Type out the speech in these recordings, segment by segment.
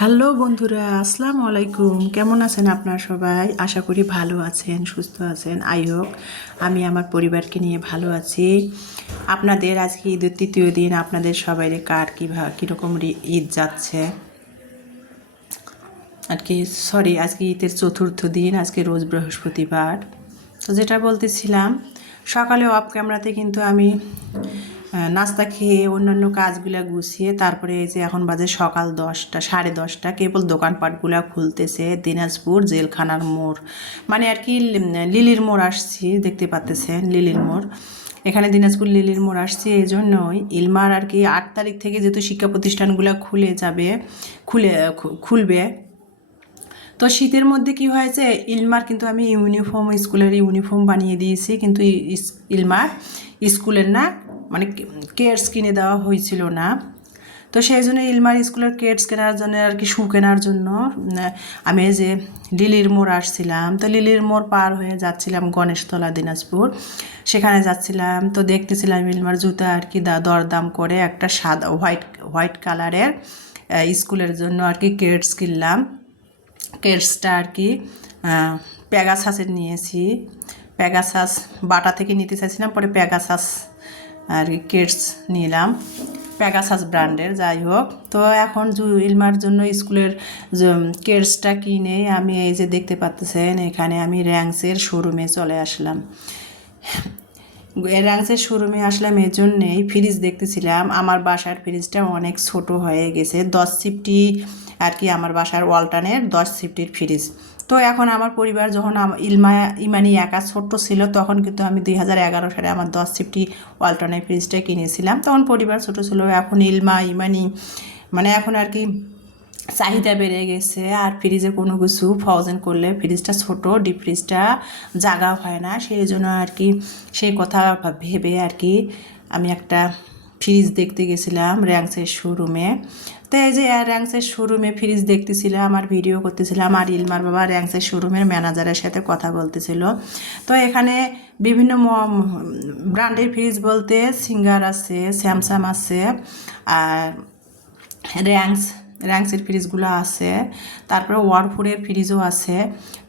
Hello বন্ধুরা, আসসালামু আলাইকুম। কেমন আছেন আপনারা সবাই? আশা করি ভালো আছেন, সুস্থ আছেন। আই হোপ আমি আমার পরিবারকে নিয়ে ভালো আছি। আপনাদের আজকে ঈদের তৃতীয় দিন, আপনাদের সবাই কার কীরকম ঈদ যাচ্ছে আর কি। সরি, আজকে ঈদের চতুর্থ দিন, আজকে রোজ বৃহস্পতিবার। তো যেটা বলতেছিলাম, সকালে অফ ক্যামেরাতে কিন্তু আমি নাস্তা খেয়ে অন্যান্য কাজগুলো গুছিয়ে তারপরে এই যে এখন বাজে সকাল 10টা, 10:30, কেবল দোকানপাটগুলো খুলতেছে। দিনাজপুর জেলখানার মোড়, মানে আর কি লিলির মোড় আসছি, দেখতে পাচ্তেছেন লিলির মোড়। এখানে দিনাজপুর লিলির মোড় আসছি এই জন্যই। ইলমার আর কি 8 তারিখ থেকে যেহেতু শিক্ষা প্রতিষ্ঠানগুলো খুলবে, তো শীতের মধ্যে কি হয়েছে, ইলমার কিন্তু আমি স্কুলের ইউনিফর্ম বানিয়ে দিয়েছি, কিন্তু ইলমার স্কুলের না, মানে কেয়ার্স কিনে দেওয়া হয়েছিল না। তো সেই জন্য ইলমার স্কুলের কেটস কেনার জন্য আর কি, শু কেনার জন্য আমি এই যে লিলির মোড় আসছিলাম। তো লিলির মোড় পার হয়ে যাচ্ছিলাম গণেশতলা দিনাজপুর, সেখানে যাচ্ছিলাম। তো দেখতেছিলাম ইলমার জুতা আর কি দরদাম করে একটা সাদা হোয়াইট কালারের স্কুলের জন্য আর কি কেটস কিনলাম। কেটসটা আর কি প্যাগাসাসের নিয়েছি। প্যাগাসাস বাটা থেকে নিতে চাইছিলাম, পরে প্যাগাসাস আর কি কেটস নিলাম, প্যাগাসাস ব্র্যান্ডের। যাই হোক, তো এখন ইলমার জন্য স্কুলের কেটসটা কিনে আমি এই যে দেখতে পাচ্ছেন, এখানে আমি র্যাংসের শোরুমে চলে আসলাম। র্যাংসের শোরুমে আসলাম এর জন্যেই, ফ্রিজ দেখতেছিলাম। আমার বাসার ফ্রিজটা অনেক ছোট হয়ে গেছে, 10 সিফটি আর কি, আমার বাসার ওয়ালটনের 10 সিফটির ফ্রিজ। তো এখন আমার পরিবার যখন ইমানি একা ছোট্ট ছিল, তখন কিন্তু আমি 2011 সালে আমার 10 সিফটি ওয়ালটনের ফ্রিজটা কিনেছিলাম। তখন পরিবার ছোট ছিল। এখন ইমানি মানে এখন আর কি চাহিদা বেড়ে গেছে, আর ফ্রিজে কোনো কিছু ফ্রোজেন করলে ফ্রিজটা ছোট, ডিপ ফ্রিজটা জাগা হয় না। সেই জন্য আর কি সেই কথা ভেবে আর কি আমি একটা ফ্রিজ দেখতে গেছিলাম র্যাংসের শোরুমে। তো এই যে র্যাংসের শোরুমে ফ্রিজ দেখতেছিলাম আর ভিডিও করতেছিলাম, আর ইলমার বাবা র্যাংসের শোরুমের ম্যানেজারের সাথে কথা বলতেছিল। তো এখানে বিভিন্ন ব্র্যান্ডের ফ্রিজ বলতে সিঙ্গার আছে, স্যামসাং আছে, আর র্যাংসের ফ্রিজগুলো আছে, তারপরে ওয়ারপুরের ফ্রিজও আছে।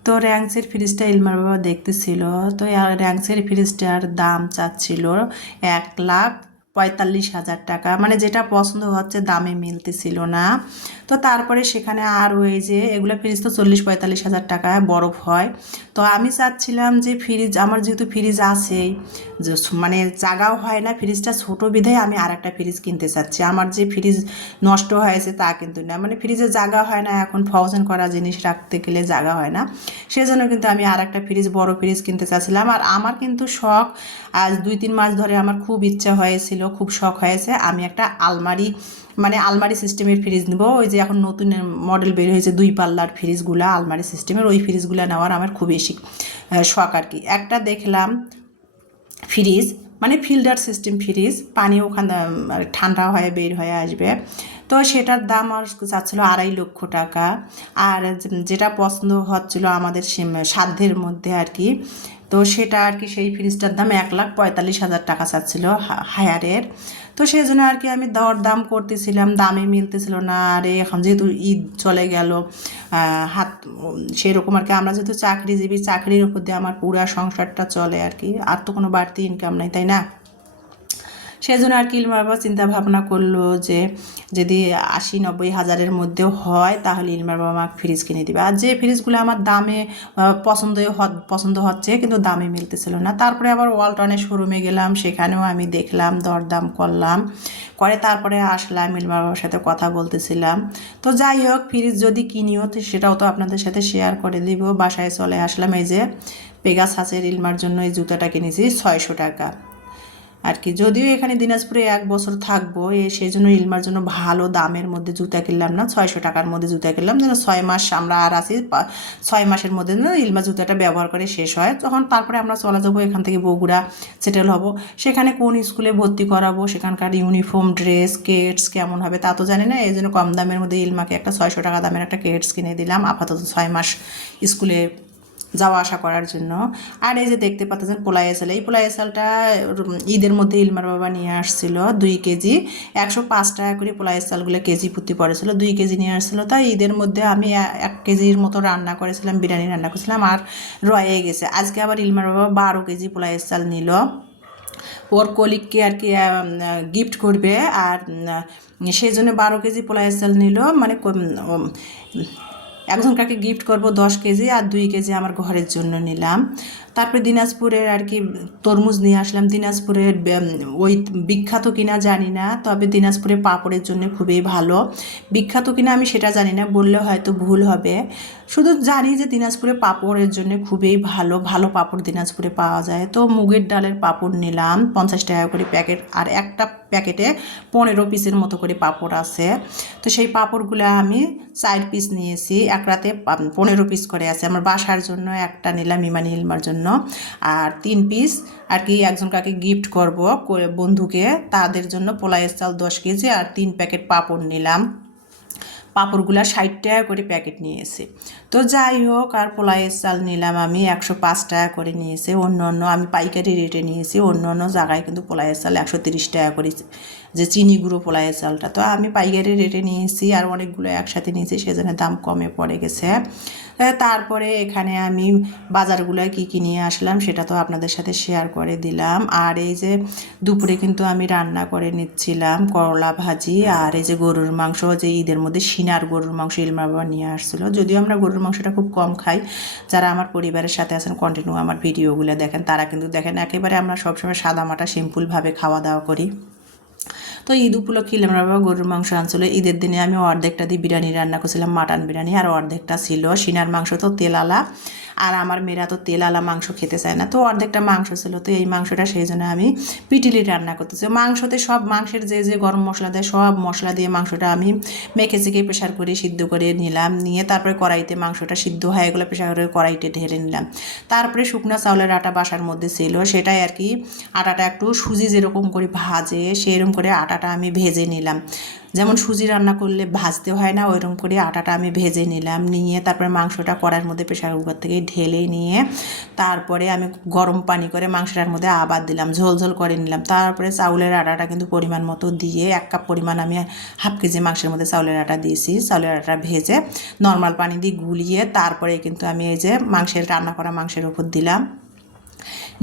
তো র্যাংসের ফ্রিজটা ইলমার বাবা দেখতেছিল। তো র্যাংসের ফ্রিজটার দাম চাচ্ছিল 1,45,000 টাকা, মানে যেটা পছন্দ হচ্ছে দামে মিলতেছিল না। তো তারপরে সেখানে আর ওই যে এগুলো ফ্রিজ তো 40-45 হাজার টাকায় বরফ হয়। তো আমি চাচ্ছিলাম যে ফ্রিজ, আমার যেহেতু ফ্রিজ আছেই, যে মানে জাগাও হয় না, ফ্রিজটা ছোটো বিধায় আমি আর একটা ফ্রিজ কিনতে চাচ্ছি। আমার যে ফ্রিজ নষ্ট হয়েছে তা কিন্তু না, মানে ফ্রিজে জায়গা হয় না, এখন ফ্রোজেন করা জিনিস রাখতে গেলে জায়গা হয় না। সেজন্য কিন্তু আমি আর একটা ফ্রিজ, বড় ফ্রিজ কিনতে চাচ্ছিলাম। আর আমার কিন্তু শখ, আজ 2-3 মাস ধরে আমার খুব ইচ্ছা হয়েছিল, খুব শখ হয়েছে, আমি একটা আলমারি, মানে আলমারি সিস্টেমের ফ্রিজ নেব। ওই যে এখন নতুন মডেল বের হয়েছে 2 পাল্লার ফ্রিজগুলো, আলমারি সিস্টেমের, ওই ফ্রিজগুলো নেওয়ার আমার খুব বেশি শখ আর কি। একটা দেখলাম ফ্রিজ, মানে ফিল্টার সিস্টেম ফ্রিজ, পানি ওখানে ঠান্ডা হয়ে বের হয়ে আসবে। তো সেটার দাম আর চাচ্ছিলো 2.5 লক্ষ টাকা। আর যেটা পছন্দ হচ্ছিল আমাদের সাধ্যের মধ্যে আর কি, তো সেটা আর কি সেই ফ্রিজটার দাম 1,45,000 টাকা চাচ্ছিল হায়ারের। তো সেই জন্য আর কি আমি দাম করতেছিলাম, দামে মিলতেছিল না। আর এখন যেহেতু ঈদ চলে গেল, হাত সেরকম আর কি, আমরা যেহেতু চাকরিজীবী, চাকরির উপর দিয়ে আমার পুরা সংসারটা চলে আর কি, আর তো কোনো বাড়তি ইনকাম নাই, তাই না? সেই জন্য আর কি ইলমার বাবা চিন্তা ভাবনা করলো যে যদি 80-90 হাজারের মধ্যেও হয়, তাহলে ইলমার বাবা আমাকে ফ্রিজ কিনে দেবে। আর যে ফ্রিজগুলো আমার দামে পছন্দ হচ্ছে, কিন্তু দামে মিলতেছিল না। তারপরে আবার ওয়ালটনের শোরুমে গেলাম, সেখানেও আমি দেখলাম, দরদাম করলাম, তারপরে আসলাম, ইলমার বাবার সাথে কথা বলতেছিলাম। তো যাই হোক, ফ্রিজ যদি কিনিও তো সেটাও তো আপনাদের সাথে শেয়ার করে দিব। বাসায় চলে আসলাম, এই যে পেগাসাসের ইলমার জন্য এই জুতাটা কিনেছি 600 টাকা আর কি। যদিও এখানে দিনাজপুরে 1 বছর থাকবো, সেই জন্য ইলমার জন্য ভালো দামের মধ্যে জুতা কিনলাম না, 600 টাকার মধ্যে জুতা কিনলাম, যেন 6 মাস আমরা আর আছি, 6 মাসের মধ্যে যেন ইলমা জুতাটা ব্যবহার করে শেষ হয়। তখন তারপরে আমরা চলে যাবো এখান থেকে বগুড়া, সেটেল হব। সেখানে কোন স্কুলে ভর্তি করাবো, সেখানকার ইউনিফর্ম, ড্রেস, কেটস কেমন হবে তা তো জানি না। এই জন্য কম দামের মধ্যে ইলমাকে একটা 600 টাকা দামের একটা কেটস কিনে দিলাম, আপাতত 6 মাস স্কুলে যাওয়া আসা করার জন্য। আর এই যে দেখতে পাচ্ছেন পোলাও চাল, এই পোলাও চালটা ঈদের মধ্যে ইলমার বাবা নিয়ে আসছিল 2 কেজি, 105 টাকা করে পোলাও চালগুলো কেজি প্রতি পড়েছিল, 2 কেজি নিয়ে আসছিল। তাই ঈদের মধ্যে আমি 1 কেজির মতো রান্না করেছিলাম, বিরিয়ানি রান্না করেছিলাম, আর রয়ে গেছে। আজকে আবার ইলমার বাবা 12 কেজি পোলাও চাল নিল, ওর কলিগকে আর কি গিফট করবে, আর সেই জন্য 12 কেজি পোলাও চাল নিল, মানে একজনকে গিফট করব 10 কেজি, আর 2 কেজি আমার ঘরের জন্য নিলাম। তারপরে দিনাজপুরের আর কি তরমুজ নিয়ে আসলাম। দিনাজপুরের ওই বিখ্যাত কিনা জানি না, তবে দিনাজপুরের পাঁপড়ের জন্য খুবই ভালো। বিখ্যাত কিনা আমি সেটা জানি না, বললে হয়তো ভুল হবে, শুধু জানি যে দিনাজপুরে পাঁপড়ের জন্য খুবই ভালো, ভালো পাঁপড় দিনাজপুরে পাওয়া যায়। তো মুগের ডালের পাঁপড় নিলাম 50 টাকা করে প্যাকেট, আর একটা প্যাকেটে 15 পিসের মতো করে পাঁপড় আছে। তো সেই পাঁপড়গুলো আমি 4 পিস নিয়েছি, এক রাতে 15 পিস করে আছে। আমার বাসার জন্য একটা নিলাম, ইমানি ইলমার জন্য, আর 3 পিস আর কি একজন কাকে গিফট করব বন্ধুকে, তাদের জন্য পোলাও চাল 10 কেজি আর 3 প্যাকেট পাঁপড় নিলাম। পাঁপড়গুলো 60 টাকা করে প্যাকেট নিয়েছে। তো যাই হোক, আর পোলাও চাল নিলাম আমি 105 টাকা করে নিয়েছে। অন্য অন্য আমি পাইকারি রেটে নিয়েছি, অন্য অন্য জায়গায় কিন্তু পোলাও চাল 130 টাকা করে, যে চিনি গুঁড়ো পোলাও চালটা। তো আমি পাইকারি রেটে নিয়েছি, আর অনেকগুলো একসাথে নিয়েছি, সেজন্য দাম কমে পড়ে গেছে। তারপরে এখানে আমি বাজারগুলো কী কী নিয়ে আসলাম সেটা তো আপনাদের সাথে শেয়ার করে দিলাম। আর এই যে দুপুরে কিন্তু আমি রান্না করে নিচ্ছিলাম করলা ভাজি, আর এই যে গরুর মাংস, যে ঈদের মধ্যে সিনার গরুর মাংস ইলমা বাবা নিয়ে আসছিলো। যদিও আমরা গরুর মাংসটা খুব কম খাই, যারা আমার পরিবারের সাথে আছেন কন্টিনিউ আমার ভিডিওগুলো দেখেন, তারা কিন্তু দেখেন একেবারে আমরা সবসময় সাদামাটা সিম্পলভাবে খাওয়া দাওয়া করি। তো ঈদ উপলক্ষে ইলমার বাবা গরুর মাংস আনছিল। ঈদের দিনে আমি অর্ধেকটা দিয়ে বিরিয়ানি রান্না করছিলাম, মাটন বিরিয়ানি, আর অর্ধেকটা ছিল সিনার মাংস, তো তেলালা, আর আমার মেয়েরা তো তেলালা মাংস খেতে চায় না, তো অর্ধেকটা মাংস ছিল। তো এই মাংসটা সেই জন্য আমি পিটিলি রান্না করতেছি। মাংসতে সব মাংসের যে যে গরম মশলা দেয়, সব মশলা দিয়ে মাংসটা আমি মেখে চেখে প্রেশার করে সিদ্ধ করে নিলাম, নিয়ে তারপরে কড়াইতে মাংসটা সিদ্ধ হয়ে গেলো, প্রেশার করে কড়াইতে ঢেলে নিলাম। তারপরে শুকনো চাউলের আটা বাসার মধ্যে ছিল, সেটাই আর কি আটাটা একটু সুজি যেরকম করে ভাজে সেরকম করে আটাটা আমি ভেজে নিলাম। যেমন সুজি রান্না করলে ভাজতে হয় না, ওইরকম করে আটাটা আমি ভেজে নিলাম, নিয়ে তারপরে মাংসটা কড়াইয়ের মধ্যে প্রেশার কুকার থেকে ঢেলে নিয়ে তারপরে আমি গরম পানি করে মাংসটার মধ্যে আবার দিলাম, ঝোল ঝোল করে নিলাম। তারপরে চাউলের আটাটা কিন্তু পরিমাণ মতো দিয়ে 1 কাপ পরিমাণ আমি হাফ কেজি মাংসের মধ্যে চাউলের আটা দিয়েছি। চাউলের আটা ভেজে নর্মাল পানি দিয়ে গুলিয়ে তারপরে কিন্তু আমি এই যে রান্না করা মাংসের উপর দিলাম,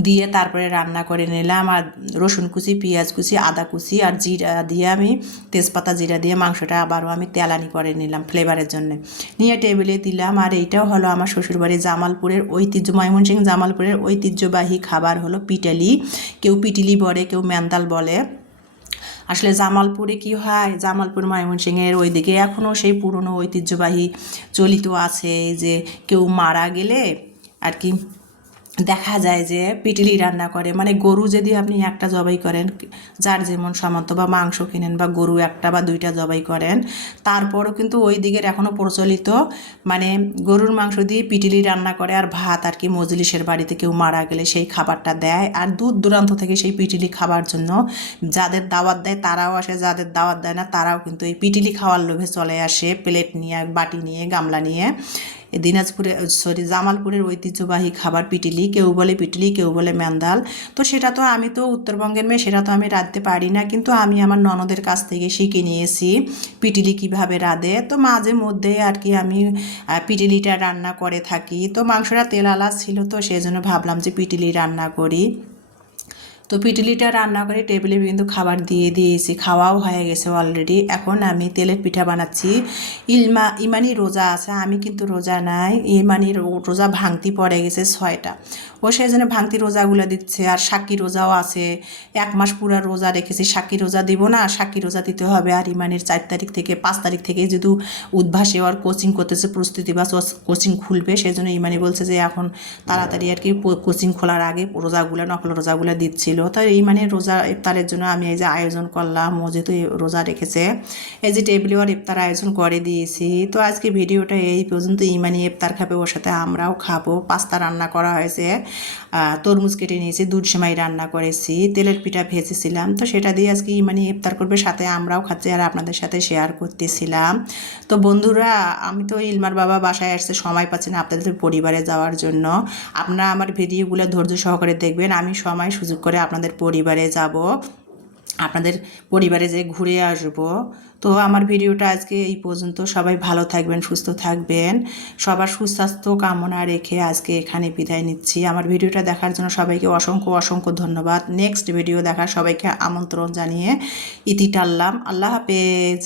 দিয়ে তারপরে রান্না করে নিলাম। আর রসুন কুচি, পেঁয়াজ কুচি, আদা কুচি আর জিরা দিয়ে আমি তেজপাতা জিরা দিয়ে মাংসটা আবারও আমি তেলানি করে নিলাম ফ্লেভারের জন্য, নিয়ে টেবিলে দিলাম। আর এইটাও হলো আমার শ্বশুরবাড়ি জামালপুরের ময়মনসিংহ জামালপুরের ঐতিহ্যবাহী খাবার হলো পিটালি। কেউ পিটিলি বলে, কেউ ম্যান্দাল বলে। আসলে জামালপুরে কি হয়, জামালপুর ময়মনসিংহের ওইদিকে এখনও সেই পুরনো ঐতিহ্যবাহী চলিত আছে, যে কেউ মারা গেলে আর কি দেখা যায় যে পিটিলি রান্না করে, মানে গরু যদি আপনি একটা জবাই করেন, যার যেমন সামর্থ্য, বা মাংস কিনেন, বা গরু একটা বা 2টা জবাই করেন, তারপরও কিন্তু ওই দিকের এখনও প্রচলিত, মানে গরুর মাংস দিয়ে পিটিলি রান্না করে, আর ভাত আর কি মজলিসের বাড়িতে কেউ মারা গেলে সেই খাবারটা দেয়। আর দূর দূরান্ত থেকে সেই পিটিলি খাবার জন্য যাদের দাওয়াত দেয় তারাও আসে, যাদের দাওয়াত দেয় না তারাও কিন্তু এই পিটিলি খাওয়ার লোভে চলে আসে, প্লেট নিয়ে, বাটি নিয়ে, গামলা নিয়ে। জামালপুরের ঐতিহ্যবাহী খাবার পিটিলি, কেউ বলে পিটিলি, কেউ বলে ম্যান্দাল। তো সেটা তো আমি তো উত্তরবঙ্গের মেয়ে, সেটা তো আমি রাঁধতে পারি না, কিন্তু আমি আমার ননদের কাছ থেকে শিখে নিয়েছি পিটিলি কীভাবে রাঁধে। তো মাঝে মধ্যে আর কি আমি পিটিলিটা রান্না করে থাকি। তো মাংসটা তেলালা ছিল, তো সেই জন্য ভাবলাম যে পিটিলি রান্না করি। তো পিটুলিটা রান্না করে টেবিলে কিন্তু খাবার দিয়ে দিয়েছি, খাওয়াও হয়ে গেছে অলরেডি। এখন আমি তেলের পিঠা বানাচ্ছি। ইমানি রোজা আছে, আমি কিন্তু রোজা নাই। ইমানির রোজা ভাঙতি পড়ে গেছে 6টা, ও সেই জন্য ভাঙতি রোজাগুলো দিচ্ছে। আর সাক্ষী রোজাও আছে, 1 মাস পুরো রোজা রেখেছি, সাক্ষী রোজা দিব না, সাক্ষী রোজা দিতে হবে। আর ইমানির 4 তারিখ থেকে 5 তারিখ থেকে যেহেতু উদ্ভাসে ওর কোচিং করতেছে, প্রস্তুতি বা কোচিং খুলবে, সেই জন্য ইমানি বলছে যে এখন তাড়াতাড়ি আর কি কোচিং খোলার আগে রোজাগুলো, নকল রোজাগুলো দিচ্ছিল। তো ইমানির রোজা ইফতারের জন্য আমি এই যে আয়োজন করলাম, ও যেহেতু রোজা রেখেছে, এই যে টেবিলে ওর ইফতার আয়োজন করে দিয়েছি। তো আজকে ভিডিওটা এই পর্যন্ত। ইমানি ইফতার খাবে, ওর সাথে আমরাও খাবো। পাস্তা রান্না করা হয়েছে, তরমুজ কেটে নিয়েছি, দুধ সেমাই রান্না করেছি, তেলের পিঠা ভেজেছিলাম। তো সেটা দিয়ে আজকে ইমানি ইফতার করবে, সাথে আমরাও খাচ্ছি আর আপনাদের সাথে শেয়ার করতেছিলাম। তো বন্ধুরা, আমি তো ইলমার বাবা বাসায় আসছে, সময় পাচ্ছি না আপনাদের পরিবারে যাওয়ার জন্য। আপনারা আমার ভিডিওগুলো ধৈর্য সহকারে দেখবেন, আমি সময় সুযোগ করে আপনাদের পরিবারে যাব, আপনাদের পরিবারে যে ঘুরে আসব। তো আমার ভিডিওটা আজকে এই পর্যন্ত। সবাই ভালো থাকবেন, সুস্থ থাকবেন, সবার সুস্বাস্থ্য কামনা রেখে আজকে এখানে বিদায় নিচ্ছি। আমার ভিডিওটা দেখার জন্য সবাইকে অসংখ্য অসংখ্য ধন্যবাদ। নেক্সট ভিডিও দেখার সবাইকে আমন্ত্রণ জানিয়ে ইতি টানলাম। আল্লাহ হাফেজ।